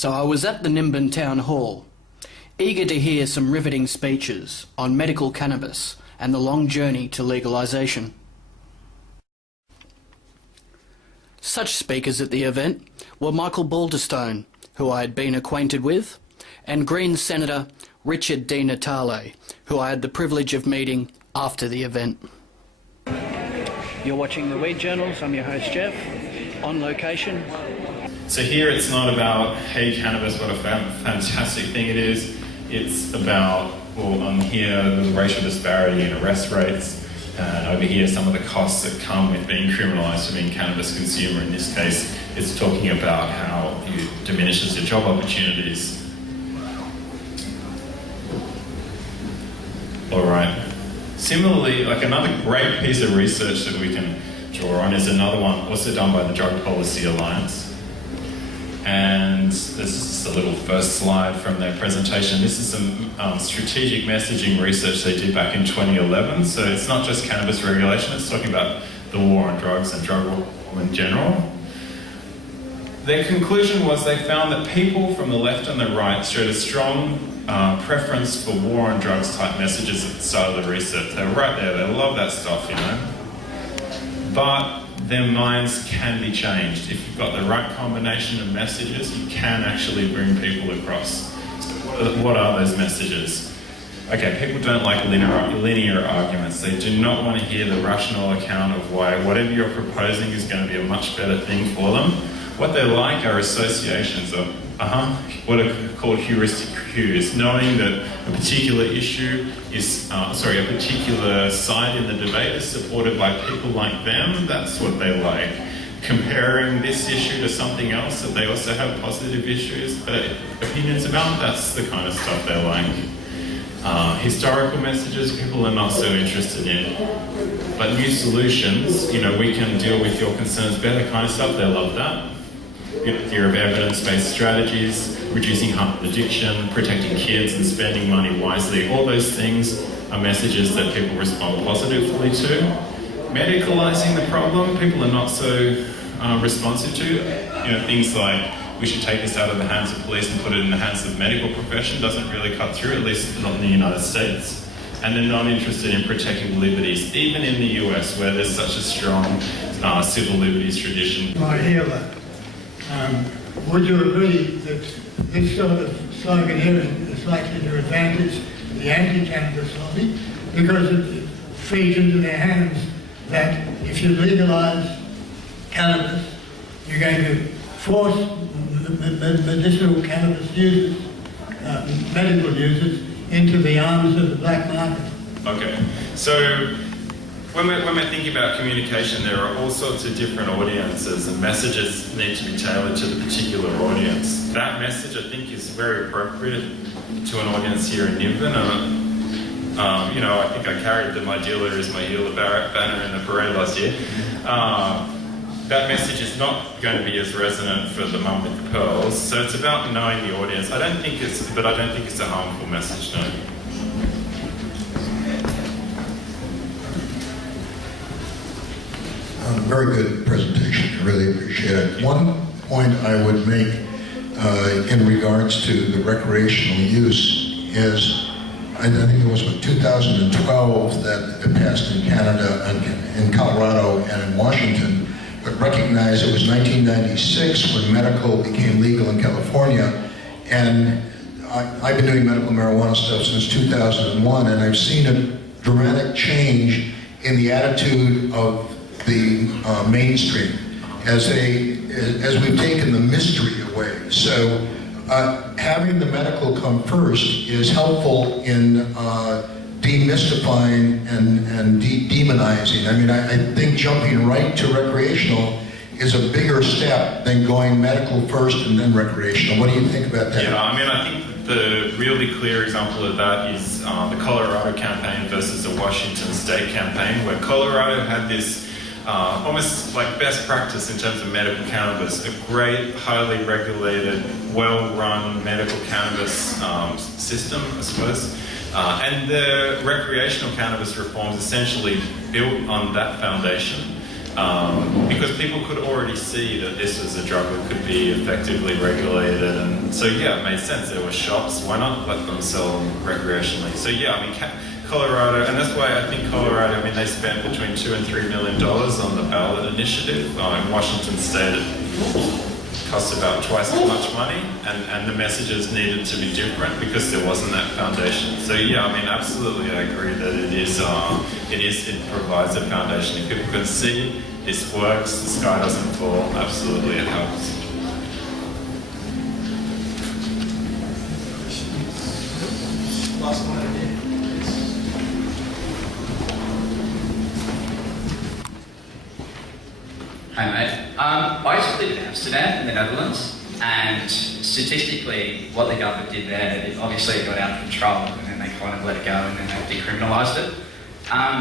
So I was at the Nimbin town hall, eager to hear some riveting speeches on medical cannabis and the long journey to legalisation. Such speakers at the event were Michael Balderstone, who I had been acquainted with, and Greens Senator Richard Di Natale, who I had the privilege of meeting after the event. You're watching the Weed Journals. I'm your host Jeff, on location. So here it's not about, hey, cannabis, what a fantastic thing it is. It's about, well, here the racial disparity in arrest rates, and over here some of the costs that come with being criminalised for being a cannabis consumer. In this case, it's talking about how it diminishes your job opportunities. All right. Similarly, like another great piece of research that we can draw on is another one also done by the Drug Policy Alliance. And this is just a little first slide from their presentation. This is some strategic messaging research they did back in 2011. So it's not just cannabis regulation, it's talking about the war on drugs and drug reform in general. Their conclusion was they found that people from the left and the right showed a strong preference for war on drugs type messages at the start of the research. They were right there, they love that stuff, you know. But their minds can be changed. If you've got the right combination of messages, you can actually bring people across. So what are those messages? Okay, people don't like linear arguments. They do not want to hear the rational account of why whatever you're proposing is going to be a much better thing for them. What they like are associations of, what are called heuristic cues, knowing that a particular issue is, a particular side in the debate is supported by people like them. That's what they like. Comparing this issue to something else that they also have positive opinions about, that's the kind of stuff they like. Historical messages, people are not so interested in. But new solutions, you know, we can deal with your concerns better kind of stuff, they love that. The idea of evidence-based strategies, reducing harm and addiction, protecting kids and spending money wisely, all those things are messages that people respond positively to. Medicalising the problem, people are not so responsive to. You know, things like we should take this out of the hands of police and put it in the hands of the medical profession doesn't really cut through, at least not in the United States. And they're not interested in protecting liberties, even in the US, where there's such a strong civil liberties tradition. I hear that. Would you agree that this sort of sloganeering is likely to advantage the anti-cannabis lobby because it feeds into their hands that if you legalise cannabis, you're going to force medicinal cannabis users, medical users, into the arms of the black market? Okay, so when we're thinking about communication, there are all sorts of different audiences and messages need to be tailored to the particular audience. That message, I think, is very appropriate to an audience here in Nimbin. You know, I think I carried the "My dealer is my healer" banner in the parade last year. That message is not going to be as resonant for the mum with the pearls, so it's about knowing the audience. I don't think it's a harmful message, no. Very good presentation, I really appreciate it. One point I would make in regards to the recreational use is, I think it was 2012 that it passed in Canada, and in Colorado and in Washington, but recognize it was 1996 when medical became legal in California. And I've been doing medical marijuana stuff since 2001, and I've seen a dramatic change in the attitude of the mainstream as we've taken the mystery away. So having the medical come first is helpful in demystifying and demonizing. I mean, I think jumping right to recreational is a bigger step than going medical first and then recreational. What do you think about that? Yeah, I mean, I think the really clear example of that is the Colorado campaign versus the Washington State campaign, where Colorado had this almost like best practice in terms of medical cannabis, a great, highly regulated, well-run medical cannabis system, I suppose. And the recreational cannabis reforms essentially built on that foundation. because people could already see that this was a drug that could be effectively regulated, and so yeah, it made sense. There were shops. Why not let them sell them recreationally? So yeah, I mean, Colorado, and that's why I think Colorado. I mean, they spent between $2 and $3 million on the ballot initiative. In Washington State, it cost about twice as much money, and the messages needed to be different because there wasn't that foundation. So yeah, I mean, absolutely, I agree that it provides a foundation. If people can see this works, the sky doesn't fall, absolutely it helps. Last one again. Hi mate. I used to live in Amsterdam in the Netherlands, and statistically what the government did there, it obviously got out of control and then they kind of let it go and then they decriminalised it.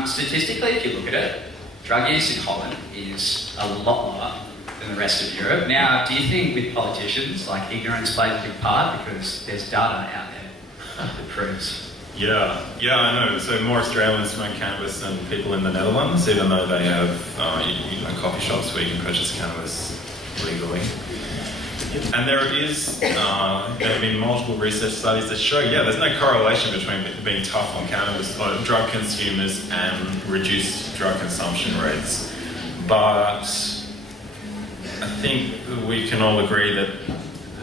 Statistically, if you look at it, drug use in Holland is a lot lower than the rest of Europe. Now, do you think with politicians, like ignorance plays a big part because there's data out there that proves? Yeah, I know. So more Australians smoke cannabis than people in the Netherlands, even though they have coffee shops where you can purchase cannabis legally. And there have been multiple research studies that show, there's no correlation between being tough on cannabis, drug consumers, and reduced drug consumption rates. But I think we can all agree that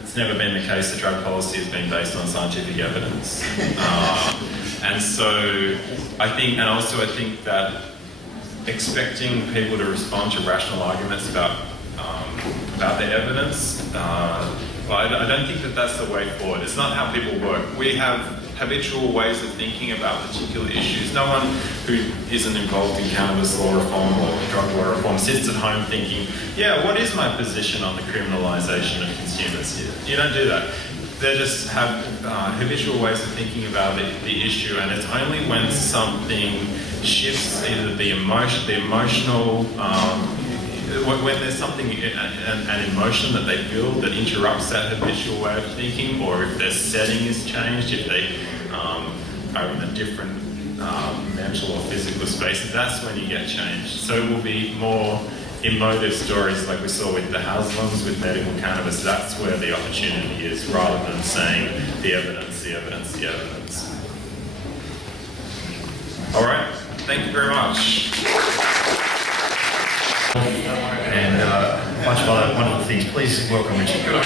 it's never been the case that drug policy has been based on scientific evidence. And so I think that expecting people to respond to rational arguments about the evidence, I don't think that that's the way forward. It's not how people work. We have habitual ways of thinking about particular issues. No one who isn't involved in cannabis law reform or drug law reform sits at home thinking, what is my position on the criminalisation of consumers here? You don't do that. They just have habitual ways of thinking about the issue, and it's only when something shifts either the emotional, when there's something, an emotion that they feel that interrupts that habitual way of thinking, or if their setting is changed, if they are in a different mental or physical space, that's when you get changed. So it will be more emotive stories like we saw with the Haslams, with medical cannabis. That's where the opportunity is, rather than saying the evidence. All right, thank you very much. And a bunch of other wonderful things. Please welcome Richard Good.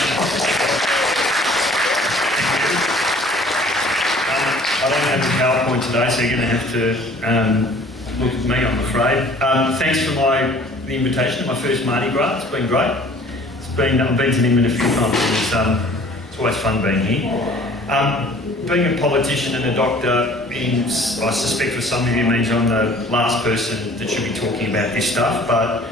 I don't have the PowerPoint today, so you're going to have to look at me, I'm afraid. Thanks for the invitation to my first Mardi Gras. It's been great. I've been to Nimbin a few times, and it's always fun being here. Being a politician and a doctor, I suspect for some of you means I'm the last person that should be talking about this stuff, but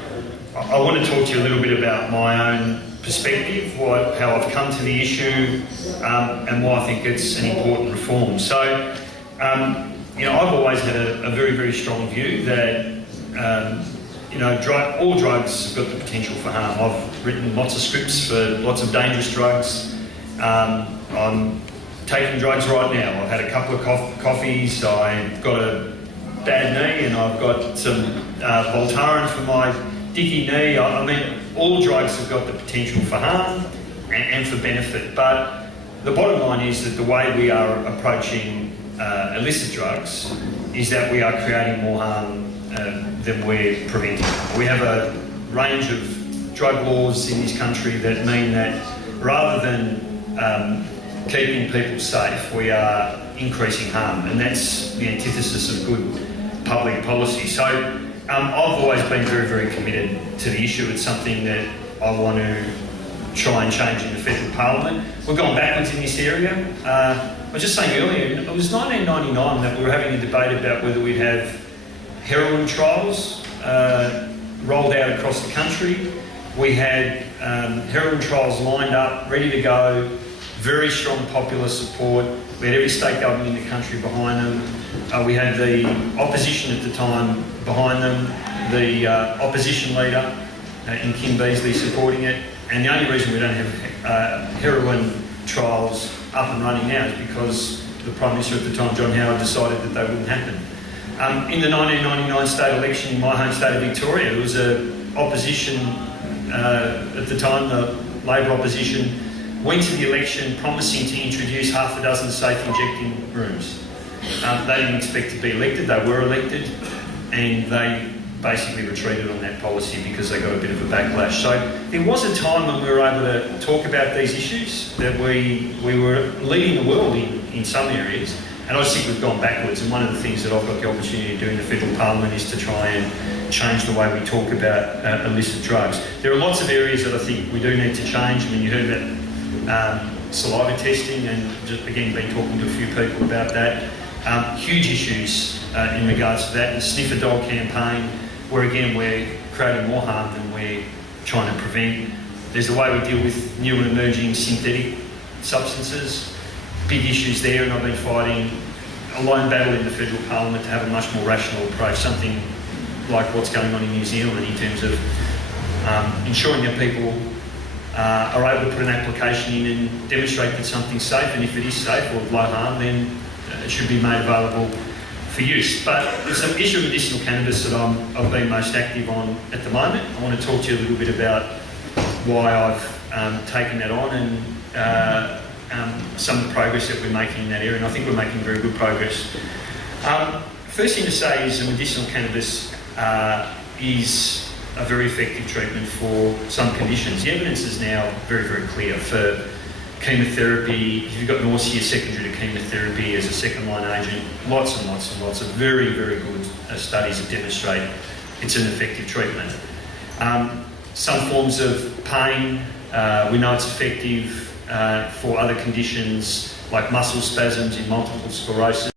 I want to talk to you a little bit about my own perspective, how I've come to the issue, and why I think it's an important reform. So, I've always had a very, very strong view that, all drugs have got the potential for harm. I've written lots of scripts for lots of dangerous drugs. I'm taking drugs right now. I've had a couple of coffees. I've got a bad knee, and I've got some Voltaren for my dicky knee. I mean, all drugs have got the potential for harm and for benefit. But the bottom line is that the way we are approaching illicit drugs is that we are creating more harm than we're preventing. We have a range of drug laws in this country that mean that rather than keeping people safe, we are increasing harm, and that's the antithesis of good public policy. So I've always been very, very committed to the issue. It's something that I want to try and change in the federal parliament. We've gone backwards in this area. I was just saying earlier, it was 1999 that we were having a debate about whether we'd have heroin trials rolled out across the country. We had heroin trials lined up, ready to go, very strong popular support. We had every state government in the country behind them. We had the opposition at the time behind them, the opposition leader in Kim Beazley supporting it. And the only reason we don't have heroin trials up and running now is because the Prime Minister at the time, John Howard, decided that they wouldn't happen. In the 1999 state election in my home state of Victoria, there was a opposition at the time, the Labor opposition, went to the election promising to introduce half a dozen safe injecting rooms. They didn't expect to be elected, they were elected, and they basically retreated on that policy because they got a bit of a backlash. So there was a time when we were able to talk about these issues, that we were leading the world in some areas, and I just think we've gone backwards. And one of the things that I've got the opportunity to do in the federal parliament is to try and change the way we talk about illicit drugs. There are lots of areas that I think we do need to change. I mean, you heard about saliva testing, and just again been talking to a few people about that. Huge issues in regards to that. The sniffer dog campaign, where again we're creating more harm than we're trying to prevent. There's the way we deal with new and emerging synthetic substances. Big issues there, and I've been fighting a lone battle in the federal parliament to have a much more rational approach, something like what's going on in New Zealand in terms of ensuring that people are able to put an application in and demonstrate that something's safe, and if it is safe or of low harm, then it should be made available for use. But there's an issue of medicinal cannabis that I've been most active on at the moment. I want to talk to you a little bit about why I've taken that on and some of the progress that we're making in that area, and I think we're making very good progress. First thing to say is that medicinal cannabis is a very effective treatment for some conditions. The evidence is now very, very clear for chemotherapy. If you've got nausea secondary to chemotherapy as a second-line agent, lots and lots and lots of very, very good studies that demonstrate it's an effective treatment. Some forms of pain, we know it's effective for other conditions like muscle spasms in multiple sclerosis.